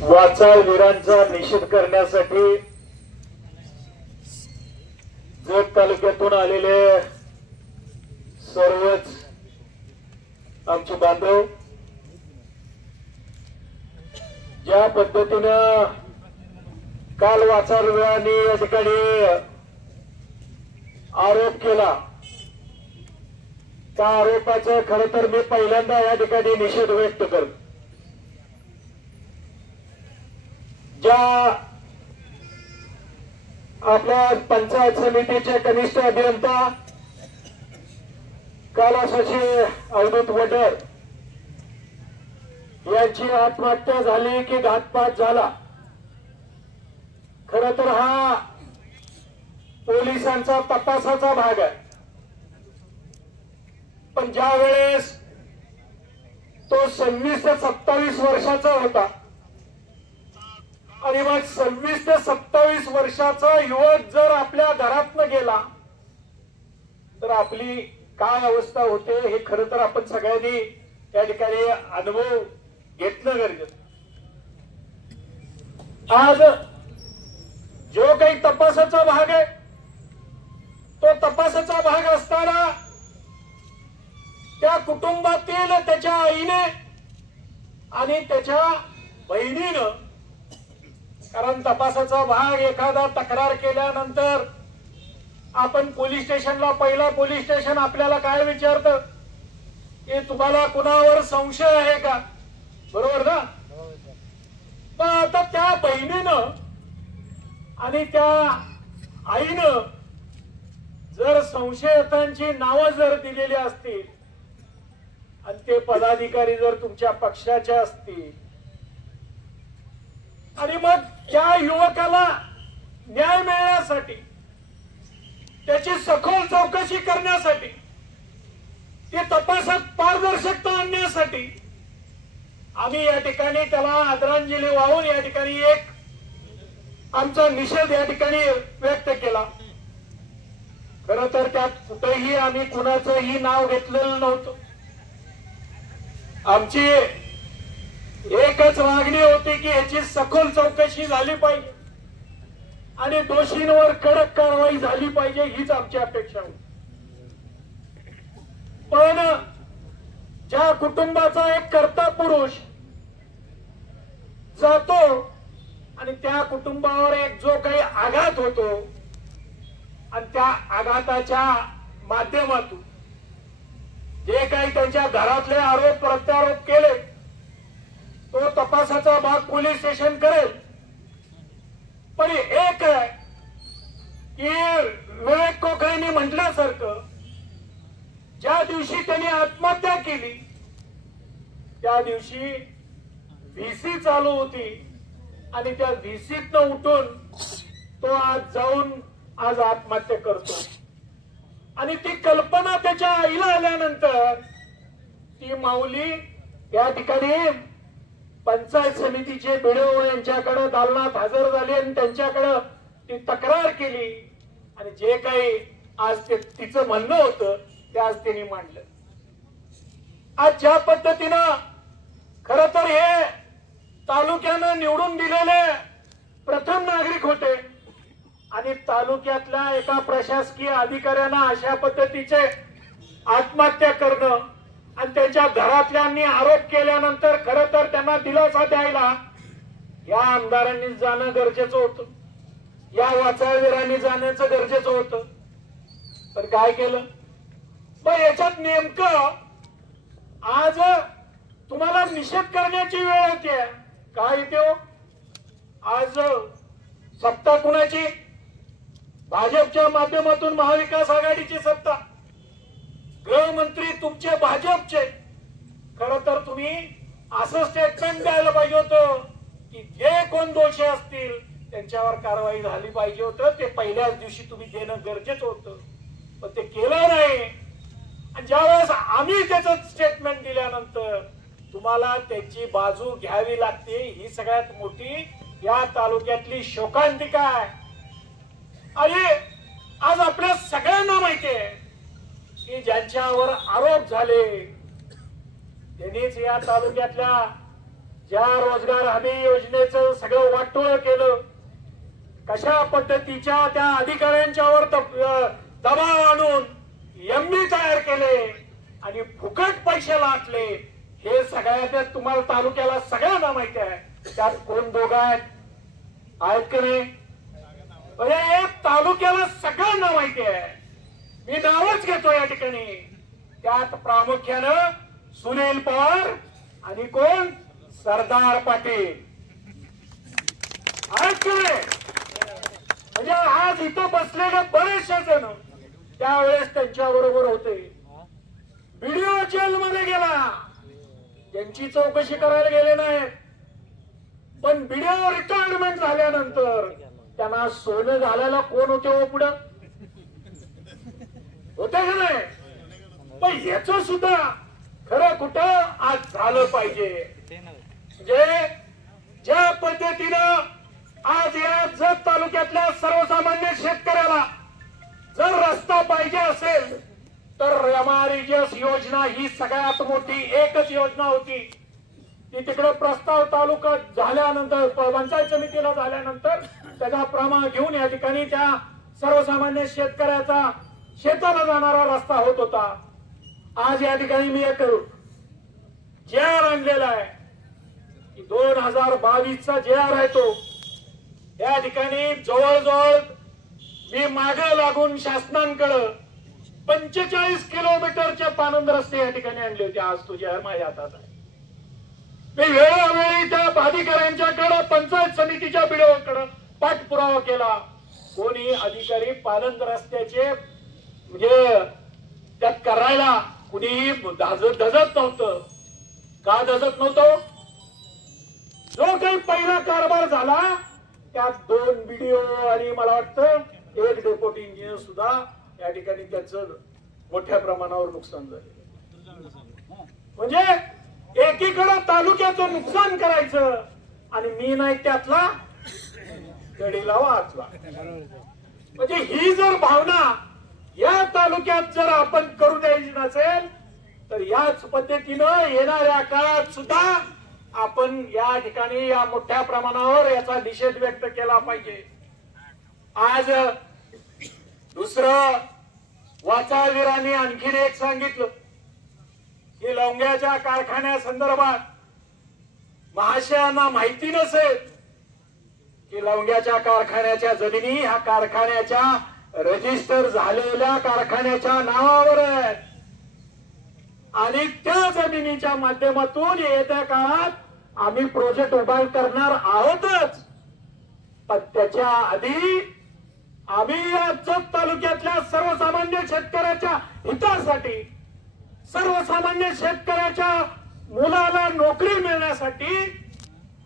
वाचाळवीरांचा निषेध करण्यासाठी जत तालुक्यातून आलेले सर्वच आमचे बांधव ज्या पद्धतीनं काल वाचाळवीरांनी या ठिकाणी आरोप केला त्या आरोपाचा खरं तर मी पहिल्यांदा या ठिकाणी निषेध व्यक्त करतो। ज्या आपल्या पंचायत समितीचे कनिष्ठ अभियंता कैलासाचे अवधूत वडर यांची आत्महत्या झाली की घातपात झाला, खरं तर हा पोलिसांचा तपासाचा भाग आहे। पण ज्या वेळेस तो 26 ते 27 वर्षाचा होता आणि मग 26 ते 27 वर्षाचा युवक जर आपल्या घरातनं गेला तर आपली काय अवस्था होते हे खरं तर आपण सगळ्यांनी त्या ठिकाणी अनुभव घेतलं गरजेचं। आज जो काही तपासाचा भाग आहे तो तपासाचा भाग असताना त्या कुटुंबातील त्याच्या आईने आणि त्याच्या बहिणीनं, कारण तपासाचा भाग एखादा तक्रार केल्यानंतर आपण पोलीस स्टेशनला पहिला पोलीस स्टेशन आपल्याला काय विचारतं की तुम्हाला कुणावर संशय आहे का, बरोबर ना? पण आता त्या बहिणीनं आणि त्या आईनं जर संशयितांची नावं जर दिलेली असतील आणि ते पदाधिकारी जर तुमच्या पक्षाचे असतील आणि मग त्या युवकाला न्याय मिळण्यासाठी त्याची सखोल चौकशी करण्यासाठी ते तपासात पारदर्शकता आणण्यासाठी आम्ही या ठिकाणी त्याला आदरांजली वाहून या ठिकाणी एक आमचा निषेध या ठिकाणी व्यक्त केला। खरं तर त्यात कुठेही आम्ही कुणाचंही नाव घेतलेलं नव्हतं। आमची एकच मागणी होती की याची सखोल चौकशी झाली पाहिजे आणि दोषींवर कडक कारवाई झाली पाहिजे, हीच आमची अपेक्षा होती। पण ज्या कुटुंबाचा एक कर्ता पुरुष जातो आणि त्या कुटुंबावर एक जो काही आघात होतो आणि त्या आघाताच्या माध्यमातून जे काही त्यांच्या घरातले आरोप प्रत्यारोप केले तो तपासाचा भाग पोलीस स्टेशन करेल। पण एक आहे की विवेक कोकळेंनी म्हटल्यासारखं ज्या दिवशी त्यांनी आत्महत्या केली त्या दिवशी व्हीसी चालू होती आणि त्या व्हीसीतनं उठून तो आज जाऊन आज आत्महत्या करतो आणि ती कल्पना त्याच्या आईला आल्यानंतर ती माऊली या ठिकाणी पंचायत समितीचे बीडीओ यांच्याकडे दालनात हजर झाली आणि त्यांच्याकडे ती तक्रार केली आणि जे काही आज ते तिचं म्हणणं होतं ते आज त्यांनी मांडलं। आज ज्या पद्धतीनं खरं तर हे तालुक्यानं निवडून दिलेले प्रथम नागरिक होते आणि तालुक्यातल्या एका प्रशासकीय अधिकाऱ्यांना अशा पद्धतीचे आत्महत्या करणं आणि त्यांच्या घरातल्यांनी आरोप केल्यानंतर खरं तर त्यांना दिलासा द्यायला या आमदारांनी जाणं गरजेचं होतं, या वाचाळवीरांनी जाण्याचं गरजेचं होतं। पण काय केलं? पण याच्यात नेमकं आज तुम्हाला निषेध करण्याची वेळ येते, काय येते? आज सत्ता कुणाची? भाजपच्या माध्यमातून महाविकास आघाडीची सत्ता, गृहमंत्री तुमचे भाजपचे। खरं तर तुम्ही असं स्टेटमेंट द्यायला पाहिजे होतं की जे कोण दोषी असतील त्यांच्यावर कारवाई झाली पाहिजे होतं, ते पहिल्याच दिवशी तुम्ही देणं गरजेचं होतं, पण ते केलं नाही। आणि ज्यावेळेस आम्ही त्याचं स्टेटमेंट दिल्यानंतर तुम्हाला त्याची बाजू घ्यावी लागते, ही सगळ्यात मोठी या तालुक्यातली शोकांतिका आहे। आणि आज आपल्या सगळ्यांना माहिती आहे की ज्यांच्यावर आरोप झाले त्यांनीच या तालुक्यातल्या ज्या रोजगार हमी योजनेचं सगळं वाटोळ केलं, कशा पद्धतीच्या त्या अधिकाऱ्यांच्यावर दबाव आणून एमबी तयार केले आणि फुकट पैसे लाटले, हे सगळ्या तुम्हाला तालुक्याला सगळ्यांना माहिती आहे. त्यात कोण दोघं आहेत का नाही? म्हणजे तालुक्याला सगळ्यांना माहिती आहे. मी नावच घेतो या ठिकाणी. त्यात प्रामुख्यानं सुनील पवार आणि कोण, सरदार पाटील आहेत का नाही? म्हणजे आज इथं बसलेले बरेचसे जण त्यावेळेस त्यांच्या बरोबर होते. व्हिडिओ जेलमध्ये गेला, त्यांची चौकशी करायला गेले नाही, पण व्हिडिओ रिटायरमेंट झाल्यानंतर त्यांना सोनं घालायला कोण होते हो पुढं? होते का नाही? पण याच सुद्धा खरं कुठं आज झालं पाहिजे. म्हणजे ज्या पद्धतीनं आज या जत तालुक्यातल्या सर्वसामान्य शेतकऱ्याला जर रस्ता पाहिजे असेल तर एमआरईजीएस योजना ही सगळ्यात मोठी एकच योजना होती. ती तिकडे प्रस्ताव तालुका झाल्यानंतर, पंचायत समितीला झाल्यानंतर त्याचा प्रमाण घेऊन या ठिकाणी त्या सर्वसामान्य शेतकऱ्याचा शेताला जाणारा रस्ता होत होता. आज या ठिकाणी मी एक जे आर आणलेला आहे की 2022चा जे आर आहे तो या ठिकाणी जवळजवळ मी मागे लागून शासनांकडे 45 किलोमीटरचे पानंद रस्ते या ठिकाणी आणले होते. आज तो जे आर माझ्या हातात आहे. मी वेळोवेळी त्या अधिकाऱ्यांच्याकडे, पंचायत समितीच्या बिडोकडे पाठपुरावा केला. कोणी अधिकारी पानंद रस्त्याचे म्हणजे त्यात करायला कुणीही धजत नव्हतं. का धजत नव्हतं? जो काही पहिला कारभार झाला त्यात 2 बीडीओ आणि मला वाटतं 1 डेप्युटी इंजिनियर सुद्धा या ठिकाणी त्याचं मोठ्या प्रमाणावर नुकसान झालं. म्हणजे एकीकडे तालुक्याचं नुकसान करायचं आणि मी नाही त्यातला गडीला वाचला. म्हणजे ही जर भावना या तालुक्यात जर आपण करू द्यायची नसेल तर याच पद्धतीनं येणाऱ्या काळात सुद्धा आपण या ठिकाणी या मोठ्या प्रमाणावर याचा निषेध व्यक्त केला पाहिजे. आज दुसरं वाचाळवीरांनी आणखीन एक सांगितलं की लवंग्याच्या कारखान्यासंदर्भात महाशयांना माहिती नसेल की लवंग्याच्या कारखान्याच्या जमिनी ह्या कारखान्याच्या रजिस्टर झालेल्या कारखान्याच्या नावावर आहेत आणि त्या जमिनीच्या माध्यमातून येत्या काळात आम्ही प्रोजेक्ट उभा करणार आहोतच. पण त्याच्या आधी आम्ही या जत तालुक्यातल्या सर्वसामान्य शेतकऱ्याच्या हितासाठी, सर्वसामान्य शेतकऱ्याच्या मुलाला नोकरी मिळण्यासाठी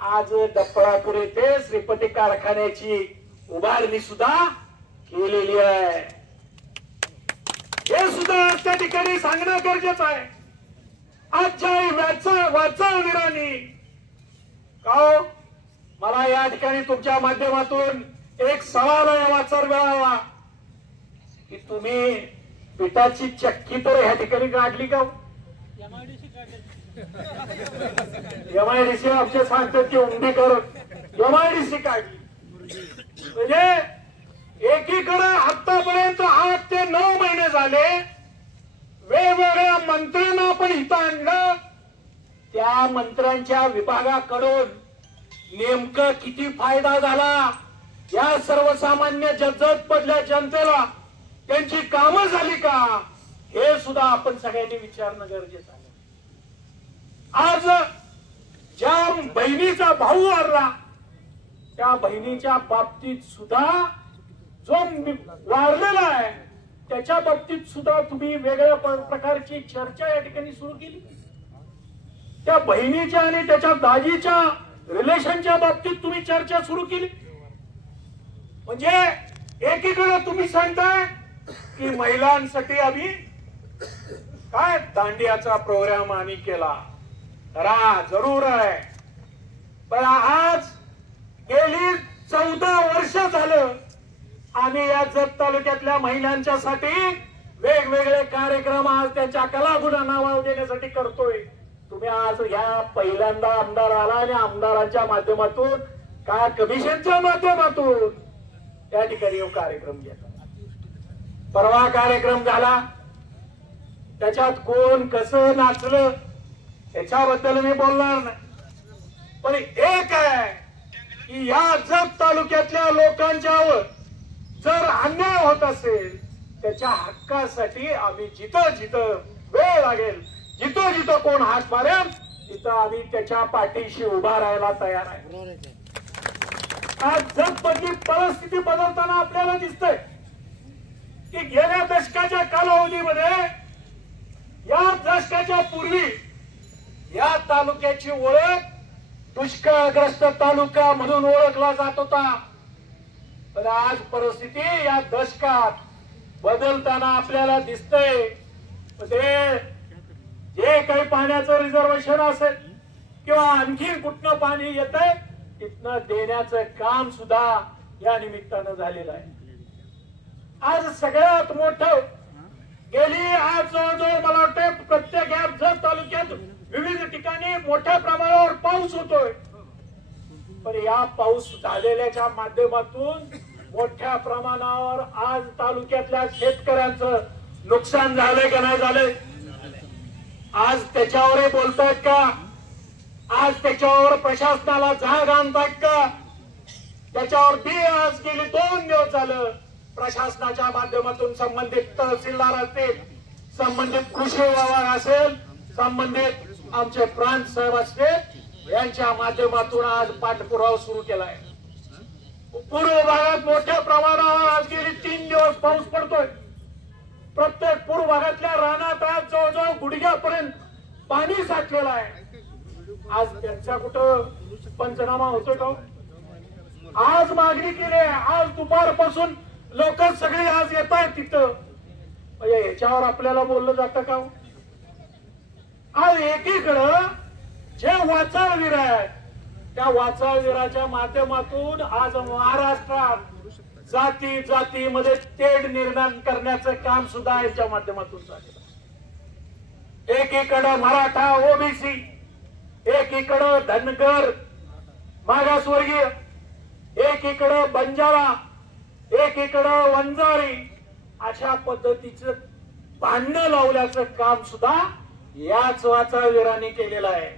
आज डफळापूर येथे श्रीपती कारखान्याची उभारणी सुद्धा केलेली आहे. हे सुद्धा त्या ठिकाणी सांगणं गरजेचं आहे. आजच्या वाचाळवीरांनी का मला या ठिकाणी तुमच्या माध्यमातून एक सवाल आहे वाचाळवीराला की तुम्ही पिठाची चक्की तर ह्या ठिकाणी काढली का? एमआयडीसी आमचे सांगतात की उंडीकर एमआयडीसी काढली. म्हणजे एकीकडे आतापर्यंत 8 ते 9 महिने झाले वेगवेगळ्या मंत्र्यांना आपण इथं आणलं. त्या मंत्र्यांच्या विभागाकडून नेमकं किती फायदा झाला या सर्वसामान्य जत पडल्या जनतेला, त्यांची कामं झाली का, हे सुद्धा आपण सगळ्यांनी विचारणं गरजेचं आहे. आज ज्या बहिणीचा भाऊ वारला त्या बहिणीच्या बाबतीत सुद्धा जो वारलेला आहे त्याच्या बाबतीत सुद्धा तुम्ही वेगळ्या प्रकारची चर्चा या ठिकाणी सुरू केली. त्या बहिणीच्या आणि त्याच्या दाजीच्या रिलेशनच्या बाबतीत तुम्ही चर्चा सुरू केली. म्हणजे एकीकडे तुम्ही सांगताय की महिलांसाठी आम्ही काय दांडियाचा प्रोग्राम आम्ही केला, जरूर आहे, पण आज गेली 14 वर्ष झालं आम्ही या जत तालुक्यातल्या महिलांच्यासाठी वेगवेगळे कार्यक्रम आज त्यांच्या कलागुणांना वाव देण्यासाठी करतोय. तुम्ही आज ह्या पहिल्यांदा आमदार आला आणि आमदारांच्या माध्यमातून का कमिशनच्या माध्यमातून त्या ठिकाणी कार्यक्रम घेतला. परवा कार्यक्रम झाला, त्याच्यात कोण कसं नाचलं याच्याबद्दल मी बोलणार नाही, पण एक आहे की या जत तालुक्यातल्या लोकांच्यावर जर अन्याय होत असेल त्याच्या हक्कासाठी आम्ही जिथं जिथं वेळ लागेल, जिथं जिथं कोण हात मारेल तिथं आम्ही त्याच्या पाठीशी उभा राहायला तयार आहे. आज जत मधली परिस्थिती बदलताना आपल्याला दिसतंय की गेल्या दशकाच्या कालावधीमध्ये, या दशकाच्या पूर्वी या तालुक्याची ओळख दुष्काळग्रस्त तालुका म्हणून ओळखला जात होता, पण आज परिस्थिती या दशकात बदलताना आपल्याला दिसतंय. ते जे काही पाण्याचं रिझर्वेशन असेल किंवा आणखी कुठनं पाणी येतंय तिथनं देण्याचं काम सुद्धा या निमित्तानं झालेलं आहे. आज सगळ्यात मोठं गेली आज जवळजवळ मला वाटतं प्रत्येक या जत तालुक्यात विविध ठिकाणी मोठ्या प्रमाणावर पाऊस होतोय, पण या पाऊस झालेल्याच्या माध्यमातून मोठ्या प्रमाणावर आज तालुक्यातल्या शेतकऱ्यांचं नुकसान झालंय का नाही झालंय? आज त्याच्यावर बोलतायत का? आज त्याच्यावर प्रशासनाला जाग आणतायत का? त्याच्यावर आज गेली 2 दिवस झालं प्रशासनाच्या माध्यमातून संबंधित तहसीलदार असतील, संबंधित कृषी विभाग असेल, संबंधित आमचे प्रांत साहेब असतील, यांच्या माध्यमातून आज पाठपुरावा सुरू केलाय. पूर्व भागात मोठ्या प्रमाणावर आज गेली 3 दिवस पाऊस पडतोय. प्रत्येक पूर्व भागातल्या रानात आज जवळजवळ गुडघ्यापर्यंत पाणी साठलेलं आहे. आज त्यांचा कुठं पंचनामा होतोय का? आज मागणी केली आहे, आज दुपारपासून लोक सगळे आज येत आहेत तिथं, म्हणजे याच्यावर आपल्याला बोललं जातं का? आज एकीकडं जे वाचाळवीर आहे त्या वाचाळवीराच्या माध्यमातून आज महाराष्ट्रात जाती जातीमध्ये तेढ निर्माण करण्याचं काम सुद्धा यांच्या माध्यमातून झालेलं. एकीकडं मराठा ओबीसी, एकीकडं धनगर मागासवर्गीय, एकीकडं बंजारा, एकीकडं वंजारी, अशा पद्धतीचं भांडण लावल्याचं काम सुद्धा याच वाचाळवीरांनी केलेलं आहे.